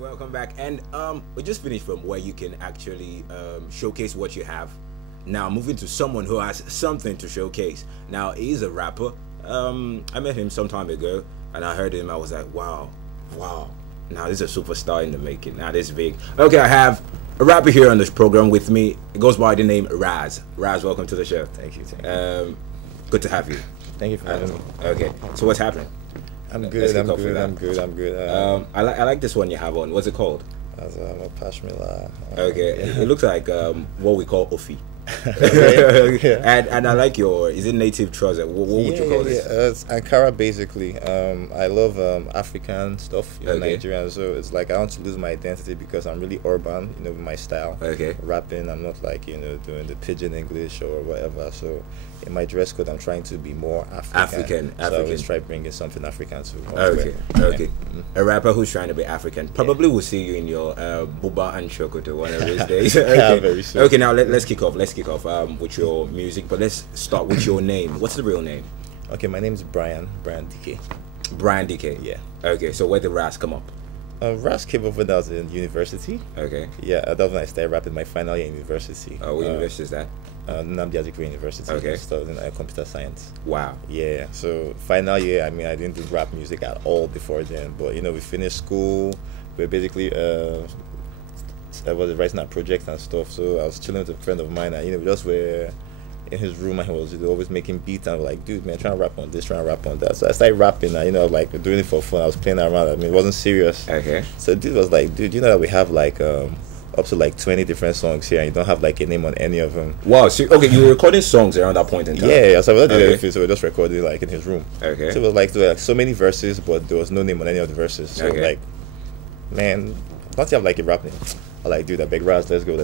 welcome back. And we just finished from where you can actually showcase what you have. Now moving to someone who has something to showcase. Now he's a rapper. I met him some time ago, and I heard him. I was like, wow. Now this is a superstar in the making. Now this big. Okay, I have a rapper here on this program with me. It goes by the name Rrazz. Rrazz, welcome to the show. Thank you. Good to have you. Thank you for having me. Okay, so what's happening? I'm good. I like this one you have on. What's it called? As a pashmila. Okay, it looks like what we call Ofi. Yeah. And I like your, is it native trouser? What would you call this? It's Ankara basically. I love African stuff, Nigerian. So it's like I want to lose my identity because I'm really urban, with my style. Okay. Rapping, I'm not like doing the pidgin English or whatever. So in my dress code, I'm trying to be more African. So I always try bringing something African to. Okay. A rapper who's trying to be African probably will see you in your Buba and Shokoto one of these days. Okay. Very soon. Okay, now let's kick off. Let's kick off with your music, but let's start with your name. What's the real name? Okay, my name's Brian DK. Brian DK. Yeah. Okay, so where did Rrazz come up? Rrazz came up when I was in university. Okay. Yeah, that was when I started rapping my final year in university. What university is that? Nnamdi Azikiwe University. Okay. I studied in computer science. Wow. Yeah, so final year, I didn't do rap music at all before then. But, we finished school. We're basically, I was writing our projects and stuff. So I was chilling with a friend of mine and, we just were in his room and he was always making beats and I was like, dude, man, trying to rap on this, trying to rap on that. So I started rapping and, like doing it for fun. I was playing around. It wasn't serious. Okay. So dude was like, dude, you know that we have like up to like 20 different songs here and you don't have like a name on any of them. Wow. So okay, you were recording songs around that point in time. Yeah, so we did everything, so we just recorded like in his room. Okay. So it was like there were like so many verses but there was no name on any of the verses. So like, man, don't you have like a rap name? I like, dude, I beg Rrazz, let's go.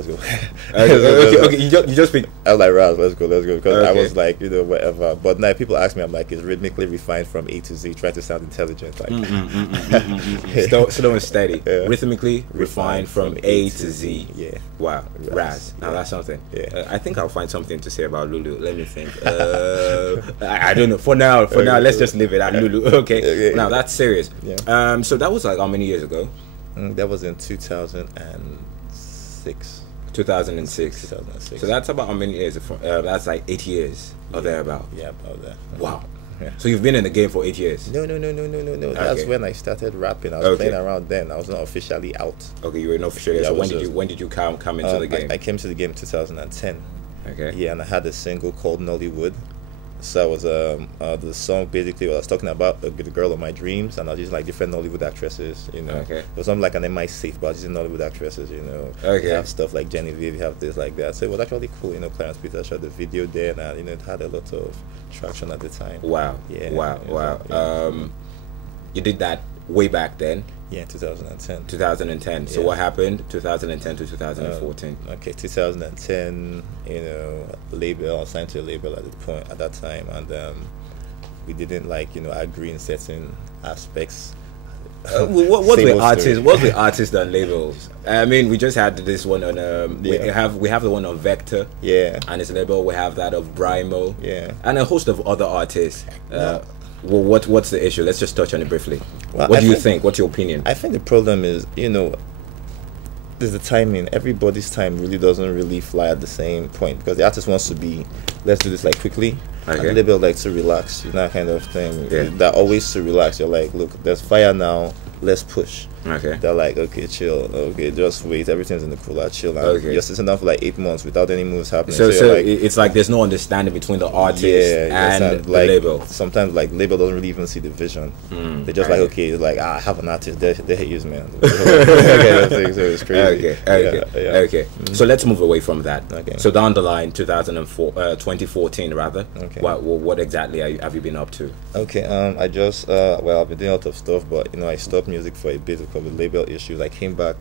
Okay, you just pick. I was like, Rrazz, let's go, because I was like, whatever. But now people ask me, I'm like, it's rhythmically refined from A to Z, trying to sound intelligent, like slow and steady, rhythmically refined from A to Z. Yeah. Wow, Rrazz. Now that's something. Yeah. I think I'll find something to say about Lulu. Let me think. I don't know. For now, let's just leave it at Lulu. Okay. Now that's serious. Yeah. So that was like how many years ago? That was in 2006. 2006. So that's about how many years? That's like 8 years or thereabout. Yeah, about that. Wow. Yeah. So you've been in the game for 8 years? No. That's when I started rapping. I was playing around then. I was not officially out. Okay, you were not officially out. So when did you come into the game? I came to the game in 2010. Okay. Yeah, and I had a single called Nollywood. So I was the song basically I was talking about the girl of my dreams, and I was using like different Nollywood actresses, Okay. It was something like an MI safe, but I was using Nollywood actresses, Okay. You have stuff like Genevieve, you have this like that. So it was actually cool, Clarence Peter shot the video there, and it had a lot of traction at the time. Wow. Yeah. Wow. Yeah. You did that way back then. Yeah, 2010. 2010. So what happened 2010 to 2014? Okay, 2010, label, I was signed to a label at that time, and we didn't agree in certain aspects. What's the artists and labels? We just had this one on we have the one on Vector, and its label. We have that of Brymo, and a host of other artists. What's the issue? Let's just touch on it briefly. What do you think? What's your opinion? I think the problem is, there's the timing. Everybody's time really doesn't really fly at the same point, because the artist wants to be, let's do this like quickly, and the label like to relax, that kind of thing. They're always to relax. You're like, look, there's fire now, let's push. Okay. They're like, okay, chill. Okay, just wait. Everything's in the cooler. Chill. And you're sitting down for like 8 months without any moves happening. So it's like there's no understanding between the artist and the label. Sometimes like label doesn't really even see the vision. They're just like, okay, it's like I have an artist. They hate you, man. So it's crazy. Okay. So let's move away from that. Okay. So down the line, 2014 rather. Okay. What exactly have you been up to? Okay. I just I've been doing a lot of stuff, but I stopped music for a bit because of label issues. I came back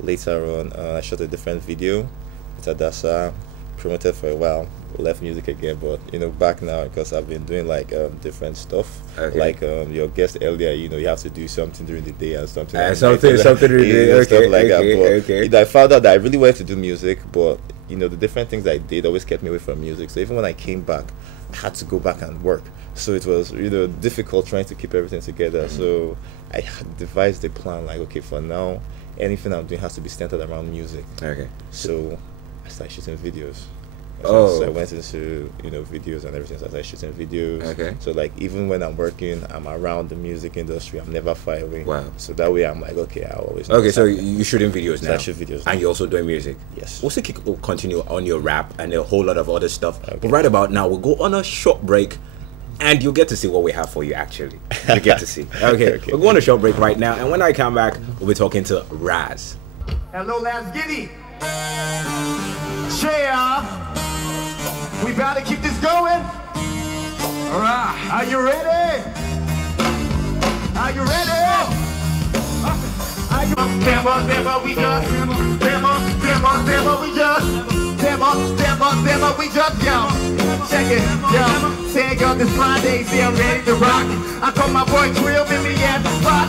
later on. I shot a different video with Adasa, promoted for a while, left music again, but back now because I've been doing like different stuff. Like your guest earlier, you have to do something during the day and something something during the day, stuff like that. But I found out that I really wanted to do music, but the different things I did always kept me away from music. So even when I came back, I had to go back and work. So it was, difficult trying to keep everything together. So I had devised a plan, like, okay, for now, anything I'm doing has to be centered around music. Okay. So I started shooting videos. Oh. So I went into, videos and everything. So I started shooting videos. Okay. So like, even when I'm working, I'm around the music industry. I'm never far away. Wow. So that way I'm like, okay, I always know Okay, what's so happening. you're shooting videos now. I shoot videos now. And you're also doing music. Yes. Also continue on your rap and a whole lot of other stuff. Okay. But right about now, we'll go on a short break. And you'll get to see what we have for you, actually. You get to see. Okay. We'll go on a short break right now. And when I come back, we'll be talking to Rrazz. Hello, let's get it. Yeah. We about to keep this going. All right. Are you ready? Are you ready? Are you demo, we just demo, we just demo, we just yo. Check it, yo. Say on this Friday, say I'm ready to rock. I call my boy Trill, meet me at the spot.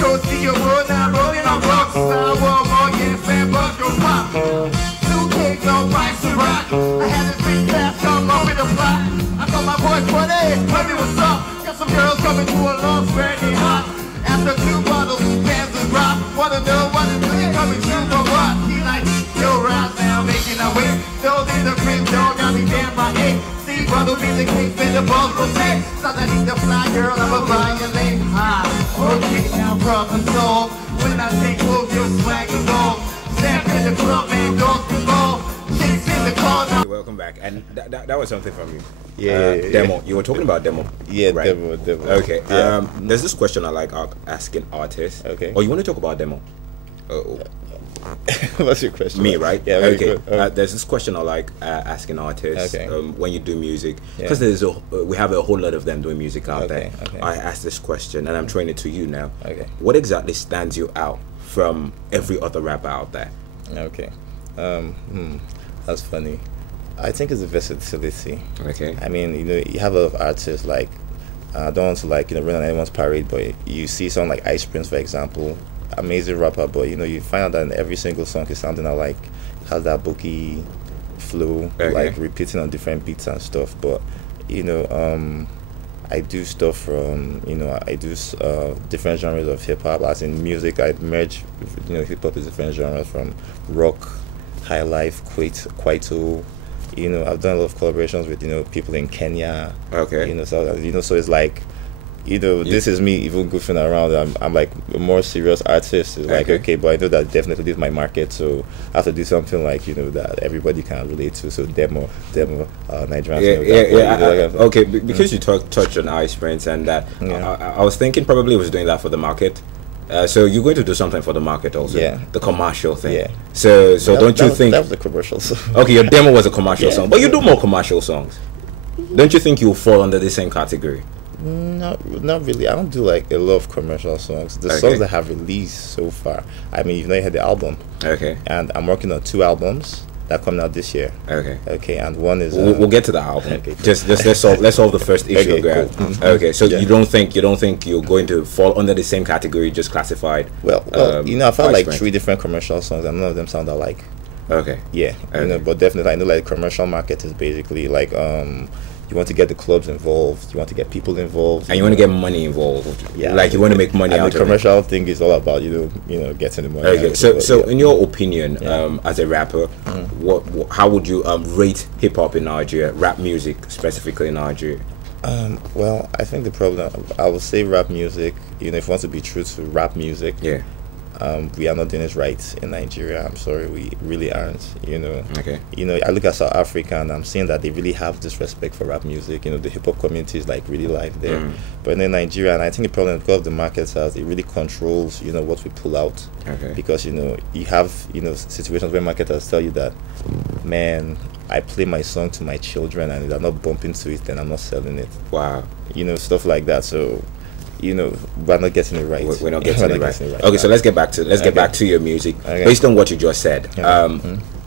Go see your wood, now rolling on rocks. I want more, yeah, sandbugs go pop. 2K, no price to rock. I had this big class come up with a plot. I call my boy 20, tell me what's up. Got some girls coming to a long spreading hot. After 2 bottles, fans is drop. Wanna know what is really coming true for what? He like, yo, Rrazz now making our way. Those in the crib, dog, got me damn by 8. See, brother, be the case, and the balls will say. So that he's the fly girl, I'ma violate. Okay, now problem solved. When I say move, your swag is off. Step in the club, man, don't involve. Chicks in the corner. Welcome back. And that was something from you. Yeah, demo. You were talking about demo. Yeah, right? demo. Okay. Yeah. There's this question I like asking artists. Okay. Oh, you want to talk about demo? What's your question? Me, right? Yeah. Okay. There's this question I like asking artists when you do music, because we have a whole lot of them doing music out there. Okay. I asked this question, and I'm throwing it to you now. Okay. What exactly stands you out from every other rapper out there? Okay. That's funny. I think it's the versatility. Okay. I mean, you have a lot of artists like, I don't want to run on anyone's parade, but you see someone like Ice Prince, for example, amazing rapper, but you find out that in every single song is something that like has that booky flow, like repeating on different beats and stuff. But I do stuff from I do different genres of hip hop. As in music, I merge hip hop is different genres from rock, high life, kwaito. I've done a lot of collaborations with people in Kenya. Okay. So it's like, this is me even goofing around. I'm like a more serious artist. It's like, okay, but I know that definitely is my market, so I have to do something like that everybody can relate to. So demo, Nigerian. Okay, because you touched on Ice Prince and that, I was thinking probably was doing that for the market. So you're going to do something for the market also, the commercial thing. Yeah. So don't you think that was the commercial song? Okay, your demo was a commercial song, but you do more commercial songs. Don't you think you'll fall under the same category? Not really. I don't do like a lot of commercial songs. The songs that have released so far, I mean, you had the album. Okay. And I'm working on 2 albums that come out this year. Okay. And one is we'll get to the album. Okay. Just let's solve the first issue. Okay, cool. Okay. So you don't think you're going to fall under the same category, just classified? Well, I found like 3 different commercial songs, and none of them sound alike. Okay. Yeah. But definitely I know like the commercial market is basically like you want to get the clubs involved, you want to get people involved, and you want to get money involved. Yeah, like you want to make money out of it. The commercial thing is all about getting the money. Okay, so in your opinion, as a rapper, how would you rate hip hop in Nigeria, rap music specifically in Nigeria? Well, I think the problem, I would say rap music. If you want to be true to rap music, we are not doing it right in Nigeria. I'm sorry, we really aren't. Okay. I look at South Africa and I'm seeing that they really have this respect for rap music. The hip hop community is like really live there. But in Nigeria, and I think the problem because of the market size, it really controls what we pull out. Okay. Because you have situations where marketers tell you that, man, I play my song to my children and if they're not bumping to it, then I'm not selling it. Wow. Stuff like that. So we're not getting it right. We're not getting it right. Okay, so let's get back to your music. Okay. Based on what you just said,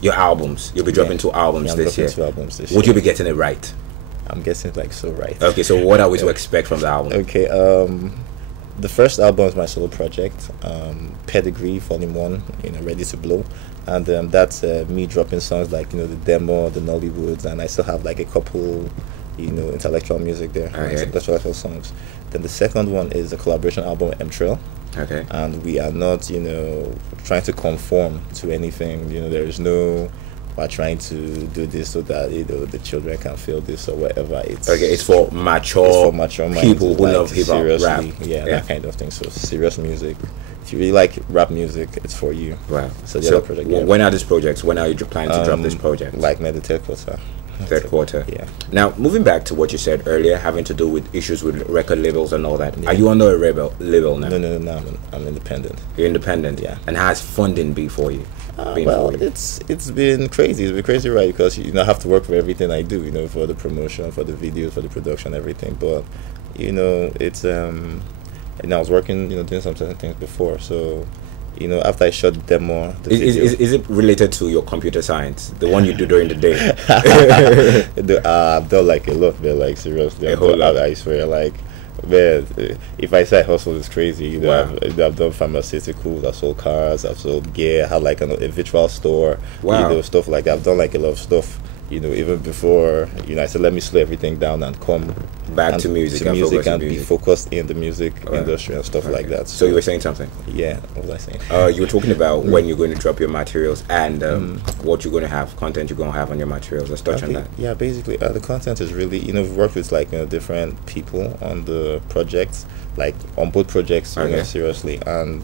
your albums, you'll be dropping 2 albums this year. 2 albums this Would year. you be getting it right? I'm guessing it like so right. Okay, so what are we to expect from the album? Okay, the first album is my solo project, Pedigree Volume 1, Ready to Blow, and that's me dropping songs like the demo, the Nollywoods, and I still have like a couple intellectual music there, Okay. intellectual songs. Then the second one is a collaboration album with M-Trail. Okay. And we are not, trying to conform to anything. There is no, we're trying to do this so that the children can feel this or whatever. It's for mature people who love hip hop, rap. Yeah, that kind of thing. So serious music. If you really like rap music, it's for you. Wow. So the other project. Yeah. When are these projects? When are you planning to drop this project? Like maybe the third quarter. Third quarter. Yeah. Now, moving back to what you said earlier, having to do with issues with record labels and all that. Yeah. Are you under a label now? No. I'm independent. You're independent. Yeah. And how has funding been for you? It's been crazy. It's been crazy, right? Because I have to work for everything I do. For the promotion, for the videos, for the production, everything. But it's I was working, doing some certain things before. So, after I shot the demo, Is it related to your computer science, the one you do during the day? I've done like a lot, man. Like seriously, A whole lot. I swear, like. Man, if I say I hustle, it's crazy. Wow. I've done pharmaceuticals, I've sold cars, I've sold gear, had like a virtual store, Wow. Stuff like that. I've done like a lot of stuff, even before, I said, let me slow everything down and come Back to music and focus on be music. focused in the music industry and stuff like that. So you were saying something? Yeah, what was I saying? You were talking about when you're going to drop your materials and what you're going to have, content you're going to have on your materials. Let's touch on that. Yeah, basically, the content is really, we've worked with like different people on the projects, like on both projects, seriously, and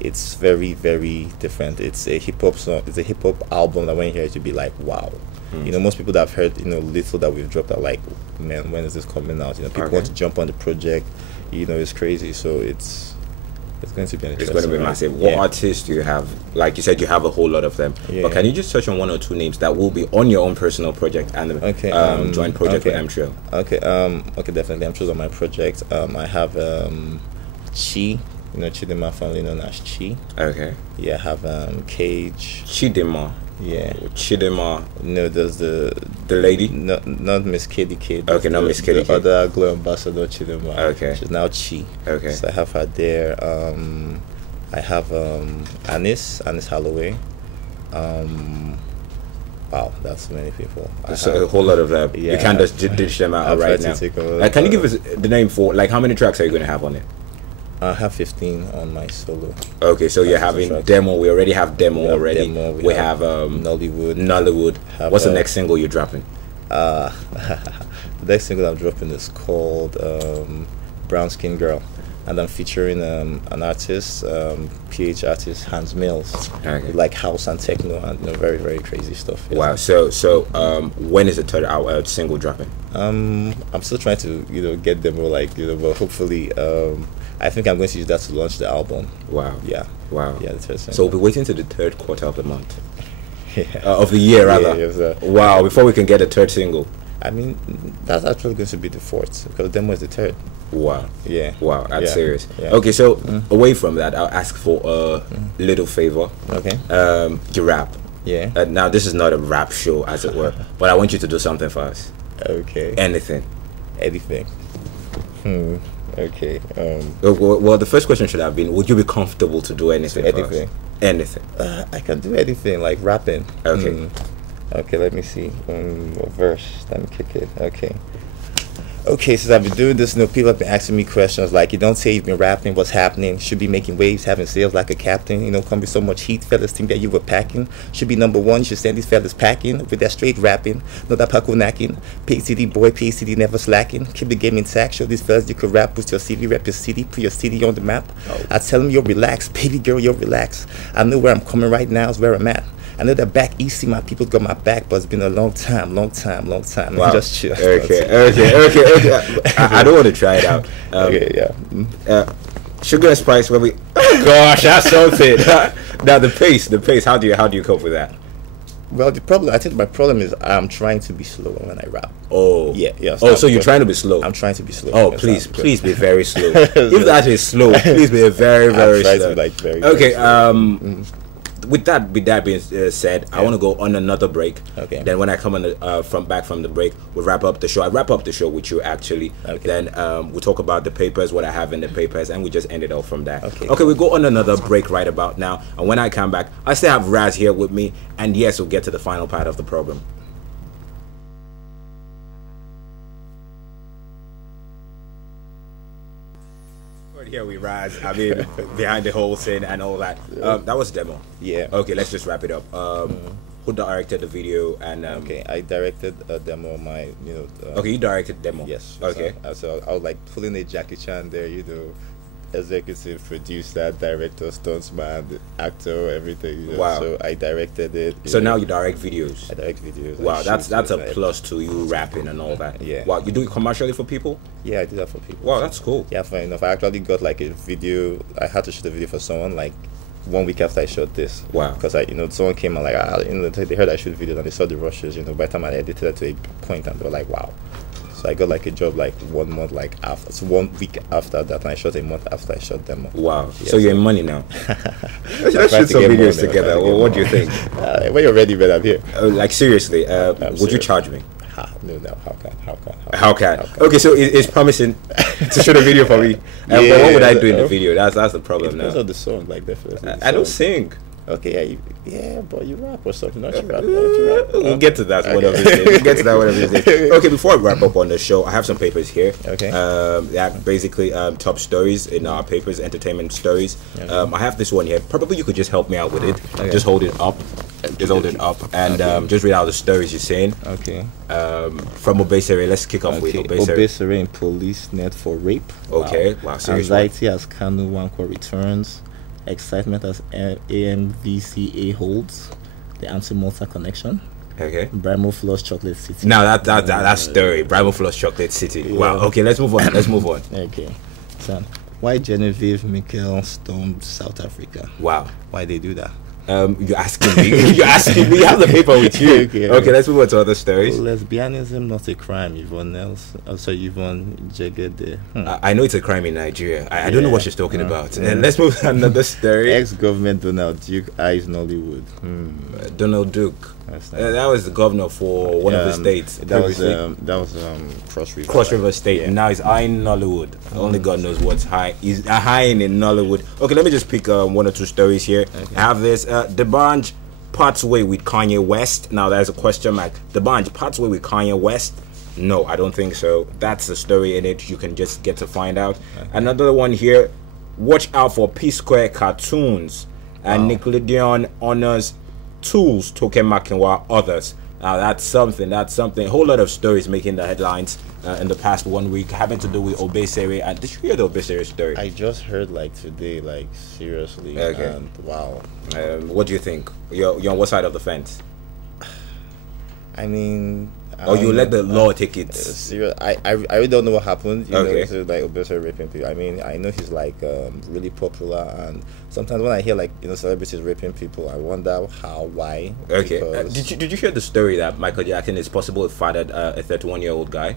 it's very, very different. It's a hip hop song. It's a hip hop album that when you hear it, you'll be like, wow. Most people that have heard, little that we've dropped are like, man, when is this coming out? People want to jump on the project. It's crazy. So it's going to be interesting. It's going to be massive. What artists do you have? Like you said, you have a whole lot of them. Yeah. But can you just touch on one or two names that will be on your own personal project and joint project with M-Trail? Okay, definitely. M-Trail's on my project. I have Chi. Chidema family known as Chi. Okay. Yeah, I have Cage. Chidema. Yeah. Chidema. No, there's the lady? Not Miss Katie K. Okay, not Miss Katie K. The other Glow Ambassador Chidema. Okay. She's now Chi. Okay. So I have her there. I have Anis Holloway. Wow, that's so many people. So a whole lot of them. Yeah. You can't just dish them out right now. Can you give us the name for, like, how many tracks are you going to have on it? I have 15 on my solo. Okay, so you're having demo. We already have demo already. We have Nollywood. What's the next single you're dropping? The next single I'm dropping is called Brown Skin Girl, and I'm featuring an artist, PH artist, Hans Mills, with like house and techno and very, very crazy stuff. Yes. Wow. So when is the third single dropping? I'm still trying to get them more like but hopefully I think I'm going to use that to launch the album. Wow. Yeah. Wow. Yeah, the third single. So we'll be waiting to the third quarter of the month. Yeah. Of the year, rather. Yeah, wow, before we can get a third single. I mean, that's actually going to be the fourth, because the demo is the third. Wow. Yeah. Wow, that's serious. Yeah. Okay, so away from that, I'll ask for a little favor. Okay. You rap. Yeah. Now, this is not a rap show, as it were, but I want you to do something for us. Okay. Anything. Okay. Well, the first question should have been, would you be comfortable to do anything? Anything. Anything. I can do anything, like rapping. Okay. Okay, let me see. What verse? Let me kick it. Okay, since I've been doing this, people have been asking me questions like, you don't say you've been rapping, what's happening? Should be making waves, having sales like a captain. Come with so much heat, fellas think that you were packing. Should be number one, you should send these fellas packing with that straight rapping. No that Paco knacking. PCD boy, PCD never slacking. Keep the game intact, show these fellas you could rap, boost your city, rap your city, put your city on the map. I tell them you're relaxed, baby girl, you're relaxed. I know where I'm coming right now is where I'm at. I know that back east, see my people got my back, but it's been a long time. Wow. Just chill. Okay. I don't want to try it out. Sugar and Spice, where we... Gosh, that's something. Now, the pace, how do you cope with that? Well, I think my problem is I'm trying to be slow when I rap. Oh. Yeah. Oh, so you're trying to be slow? I'm trying to be slow. Oh, please be very slow. If that is slow, please be very, very slow. To be like very, okay, very slow. With that being said, I want to go on another break. Okay. Then when I come on back from the break, we'll wrap up the show. I wrap up the show with you actually. Okay. Then we'll talk about the papers, what I have in the papers, and we just end it off from there. Okay. We go on another break right about now. And when I come back, I still have Rrazz here with me. And yes, we'll get to the final part of the program. Rrazz. I mean, behind the whole thing and all that. That was a demo. Yeah. Okay, let's just wrap it up. Who directed the video? And okay, I directed a demo of my, okay, you directed demo. Yes. Okay. So I was like pulling a Jackie Chan there, executive producer, director, stuntsman, actor, everything. Wow. So I directed it. So now you direct videos. I direct videos. Wow, that's a plus to you rapping and all that. Yeah. Wow, you do it commercially for people? Yeah, I do that for people. Wow, that's cool. Yeah, funny enough, I actually got like a video. I had to shoot a video for someone like 1 week after I shot this. Wow. Because someone came and like, they heard I shoot videos and they saw the rushes. By the time I edited it to a point, and they were like, wow. So I got like a job like 1 month like after. So 1 week after that, and I shot a month after I shot them. Wow. Yeah, so you're in money now. Let's shoot some videos together. What do you think? When you're ready, man, I'm here. Like seriously, would you charge me? No, how can? Okay, so it's promising to shoot a video for me. But what would I do in the video? That's the problem now. Depends on the song, like definitely. I don't sing. Okay, yeah, but you rap or something. Not you rap. We'll get to that one of these days. We'll get to that one of these days. Okay, before I wrap up on the show, I have some papers here. Okay. That basically top stories in our papers, entertainment stories. Okay. I have this one here. Probably you could just help me out with it. Okay. Just hold it up. Just hold it up and just read out the stories you're saying. Okay. From Obesere, let's kick off with Obesere. Obesere in police net for rape. Okay. Wow. Serious. Anxiety as Kanu Wankwo returns. Excitement as AMVCA holds. The anti-Malta connection. Okay. Brimo Floss Chocolate City. Now that story, Brimo Floss Chocolate City. Yeah. Wow. Okay, let's move on. Okay. So, why Genevieve Michael stormed South Africa? Wow. Why they do that? You're asking me. You have the paper with you. Okay, let's move on to other stories. Lesbianism not a crime, Yvonne Jegede. I know it's a crime in Nigeria. I don't know what she's talking about. And let's move to another story. Ex-government Donald Duke eyes Nollywood. Donald Duke. That was the governor for one of the states. That was Cross River. Cross River State. And now he's eyeing Nollywood. Only God knows what's high. He's eyeing in Nollywood. Okay, let me just pick 1 or 2 stories here. Okay. I have this. D'banj parts way with Kanye West. Now there's a question mark. D'banj parts way with Kanye West. No, I don't think so. That's the story in it. You can just get to find out. Okay. Another one here. Watch out for P Square cartoons. And Nickelodeon honors Tools, Token Makinwa, others. Now that's something. A whole lot of stories making the headlines in the past 1 week, having to do with Obesere. And did you hear the Obesere story? I just heard like today, like seriously. Okay. And wow. What do you think? You're on what side of the fence? I mean, or you let the law take it? Serious. I really don't know what happened. Okay. So like Obesere raping people. I mean, I know he's like really popular, and sometimes when I hear like celebrities raping people, I wonder how, why. Okay. Did you hear the story that Michael Jackson is possibly fathered a 31-year-old guy?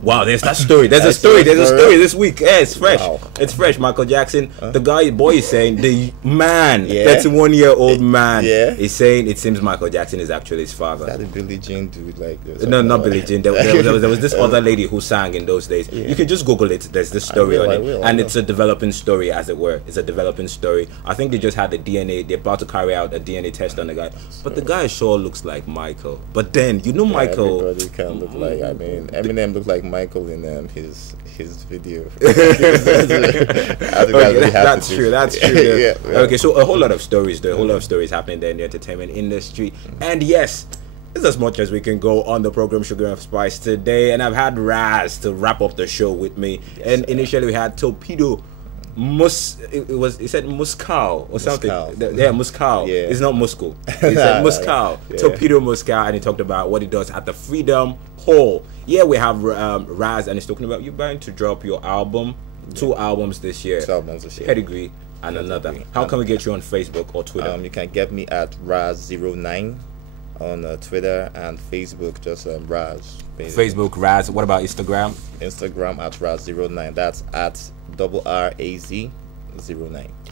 Wow, there's that story. There's a story this week. Yeah, it's fresh. Wow. It's fresh. Michael Jackson, the boy is saying, the man, 31-year-old man, is saying it seems Michael Jackson is actually his father. Is that the Billie Jean dude? Like, no, not Billie Jean. There was this other lady who sang in those days. Yeah. You can just Google it. There's this story on it. And it's a developing story, as it were. It's a developing story. I think they just had the DNA. They're about to carry out a DNA test on the guy. But the guy sure looks like Michael. But then, Michael... Everybody can look like, I mean, Eminem looked like Michael in his video. That's true. Yeah. Okay, so a whole lot of stories. There are a whole lot of stories happening there in the entertainment industry. And yes, this is as much as we can go on the program Sugar and Spice today. And I've had Rrazz to wrap up the show with me. Yes, and initially we had Torpedo. He said Muscal or something. Yeah, Muscal. Yeah. It's not Muscal. He said Muscal. Yeah. Torpedo Muscal, and he talked about what he does at the Freedom Hall. Yeah, we have Rrazz, and he's talking about you going to drop your album, 2 albums this year. 2 albums this year. Pedigree and another. How can we get you on Facebook or Twitter? You can get me at Rrazz09 on Twitter and Facebook, just Rrazz. Basically. Facebook Rrazz. What about Instagram? Instagram at Rrazz09. That's at RRAZ09.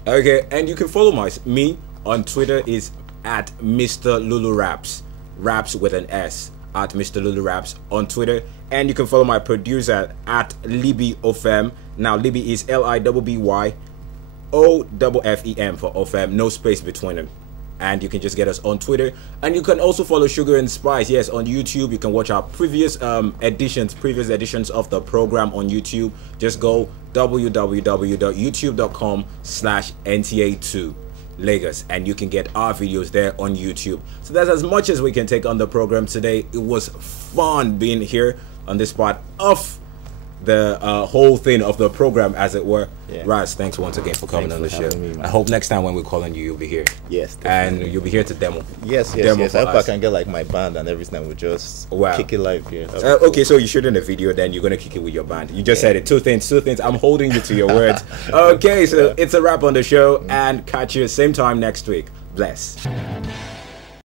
Okay, and you can follow me on Twitter is at Mr. Lulu Raps. Raps with an S. At Mr. Lulu Raps on Twitter. And you can follow my producer at Libby Ofem. Now Libby is LIBBY OFFEM for Ofem. No space between them. and you can just get us on Twitter, and you can also follow Sugar and Spice. Yes, on YouTube. You can watch our previous editions of the program on YouTube. Just go www.youtube.com/NTA2 Lagos, and you can get our videos there on YouTube. So that's as much as we can take on the program today. It was fun being here on this part of the whole thing of the program, as it were. Rrazz, thanks once again for coming on the show. I hope next time when we're calling you, you'll be here. Yes, definitely. And you'll be here to demo. Yes. I hope I can get like my band and everything. We just kick it live here. Okay, so you shoot in a video, then you're gonna kick it with your band. You just said it. Two things. I'm holding you to your words. Okay, so it's a wrap on the show, and catch you same time next week. Bless.